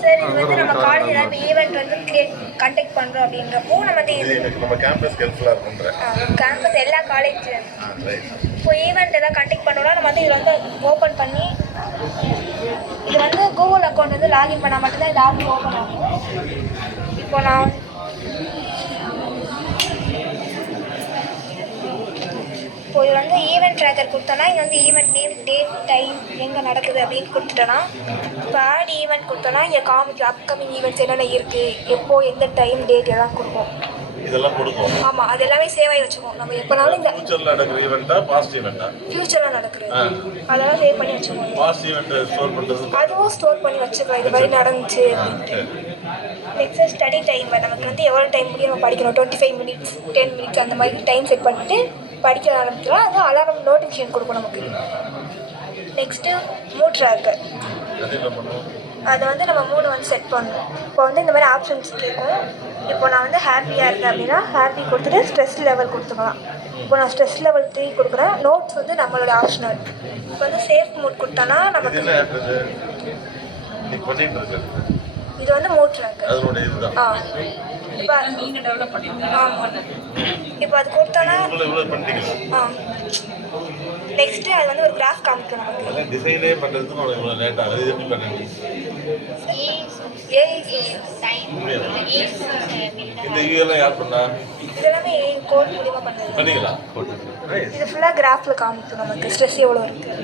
Sir இது வந்து நம்ம காலேஜ் ஏதாவது ஈவெண்ட் வந்து கண்டக்ட் பண்ணுறோம் அப்படின்றப்போ நம்ம வந்து இது எனக்கு நம்ம கேம்பஸ் ஹெல்ப்ஃபுல்லாக இருக்கும்ன்ற கேம்பஸ் எல்லா காலேஜ் இப்போ ஈவெண்ட் ஏதாவது கண்டக்ட் பண்ணோம்னா நம்ம வந்து இதில் வந்து ஓப்பன் பண்ணி இது வந்து கூகுள் அக்கௌண்ட் வந்து லாகின் பண்ணால் மட்டும்தான் இது ஆப் ஓப்பன் ஆகும். இப்போ நான் இப்போ இது வந்து ஈவெண்ட் ட்ராக்கர் கொடுத்தோன்னா இது வந்து ஈவெண்ட் நேம் டேட் டைம் எங்கே நடக்குது அப்படின்னு கொடுத்துட்டோன்னா இப்போ ஆட் ஈவெண்ட் கொடுத்தோன்னா இங்கே காமிக்கு அப்கமிங் ஈவெண்ட்ஸ் என்னென்ன இருக்குது எப்போது எந்த டைம் டேட் எல்லாம் கொடுப்போம். இதெல்லாம் கொடுக்கும். ஆமாம், அது எல்லாமே சேவ் ஆகி வச்சுக்குவோம். நம்ம எப்போனாலும் இந்த ஃபியூச்சரில் நடக்கிற ஈவெண்ட்டா பாஸ்ட் ஈவெண்ட்டா ஃபியூச்சரில் நடக்கிறது அதெல்லாம் சேவ் பண்ணி வச்சுக்குவோம். பாஸ்ட் ஈவெண்ட்டை ஸ்டோர் பண்ணுறது அதுவும் ஸ்டோர் பண்ணி வச்சுக்கலாம். இது மாதிரி நடந்துச்சு அப்படின்ட்டு. நெக்ஸ்ட் ஸ்டடி டைம் நமக்கு வந்து எவ்வளோ டைம் முடியும் நம்ம படிக்கணும். 25 மினிட்ஸ் 10 மினிட்ஸ் அந்த மாதிரி டைம் செட் பண்ணிட்டு படிக்க ஆரம்பிக்கலாம். அது அலாரம் நோட்டிஃபிகேஷன் கொடுக்கும் நமக்கு. நெக்ஸ்ட்டு மூட் ட்ராக்கர் அதை வந்து நம்ம மூடு வந்து செட் பண்ணணும். இப்போ வந்து இந்த மாதிரி ஆப்ஷன்ஸ் இருக்கும். இப்போ நான் வந்து ஹாப்பியாக இருக்கேன் அப்படின்னா ஹாப்பி கொடுத்துட்டு ஸ்ட்ரெஸ் லெவல் கொடுத்துக்கலாம். இப்போ நான் ஸ்ட்ரெஸ் லெவல் 3 கொடுக்குறேன். நோட்ஸ் வந்து நம்மளோட ஆப்ஷனல். இப்போ வந்து சேஃப் மூட் கொடுத்தோன்னா நமக்கு இது வந்து மூட் ட்ராக்கர். இப்போ நீங்கள் டெவலப் பண்ணிருக்கீங்க. ஆமாம், இப்போ அது கொடுத்தோன்னா நெக்ஸ்ட்டு அது வந்து ஒரு கிராஃப் காமிக்கும் நமக்கு. டிசைனே பண்ணுறதுக்கு இவ்வளோ லேட் ஆகுது. இது எப்படி பண்ணுறீங்க? இந்த யூஎல்லாம் யார் பண்ணா? இதெல்லாமே கோட் மூலியமாக பண்ணிங்களா? இது ஃபுல்லாக கிராஃபில் காமிக்கும் நமக்கு ஸ்ட்ரெஸ் எவ்வளோ இருக்குது.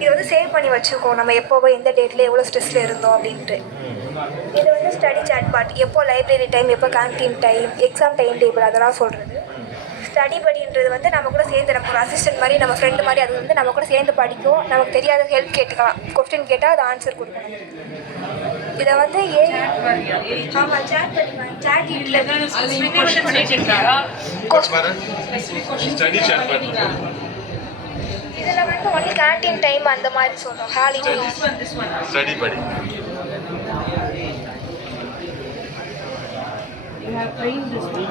இது வந்து சேவ் பண்ணி வச்சுருக்கோம் நம்ம எப்போவோ எந்த டேட்டில் எவ்வளோ ஸ்ட்ரெஸ்ஸில் இருந்தோம் அப்படின்ட்டு. இது வந்து ஸ்டடி சாட் பாட், எப்போ லைப்ரரி டைம், எப்போ canteen time, exam time table அதெல்லாம் சொல்கிறது. ஸ்டடி படின்றது வந்து நம்ம கூட சேர்ந்து நம்ம ஒரு அசிஸ்டன்ட் மாதிரி நம்ம ஃப்ரெண்டு மாதிரி அது வந்து நம்ம கூட சேர்ந்து படிக்கும். நமக்கு தெரியாத ஹெல்ப் கேட்டுக்கலாம். கொஸ்டின் கேட்டால் அது ஆன்சர் கொடுக்கணும். இதை வந்து ஆமாம் சேட் பண்ணிக்கலாம். சேட் இதில் வந்து ஒன்லி கேன்டீன் டைம் அந்த மாதிரி சொல்கிறோம். ஹாலிடே ஸ்டடி படி. You have trained this one.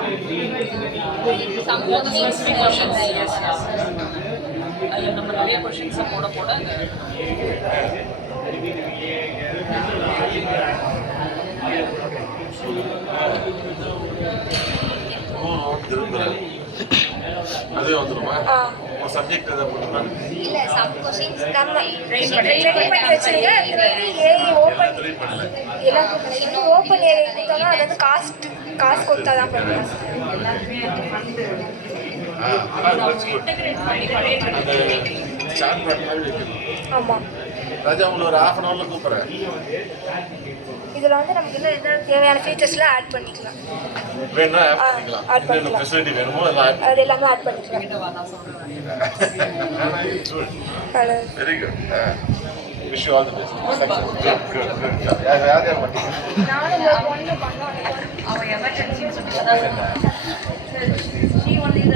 Some of the specific questions. Yes. அதில் நம்ம நிறைய கொஷின்ஸை போட அதே வந்துருமா? சப்ஜெக்ட் எதை போட்டுருக்காங்க? இல்லை, சம் கொஷின்ஸ் நம்ம ரெடி பண்ணி வச்சுருங்க. இது வந்து ஏஐ ஓப்பன் ஓப்பன் ஏஐ கொடுத்தாலும் அது வந்து காசு கொடுத்தா தான் பண்ணுவோம். ஆமாம் ராஜா, உங்களை ஒரு ½ hourல கூப்பிட்றேன். இதில் வந்து நமக்கு இன்னும் என்ன தேவையான ஃபீச்சர்ஸ்லாம் ஆட் பண்ணிக்கலாம். வேணா ஆட் பண்ணிக்கலாம். ஃபெசிலிட்டி வேணுமோ அதெல்லாம் அது எல்லாமே ஆட் பண்ணிக்கலாம். Very good. Wish you all the best. யார் பண்ணீங்க? நானும் பொண்ணு பண்ணோம். அவன் எமர்ஜென்சின்னு சொல்லி ஷீ ஒன்லி த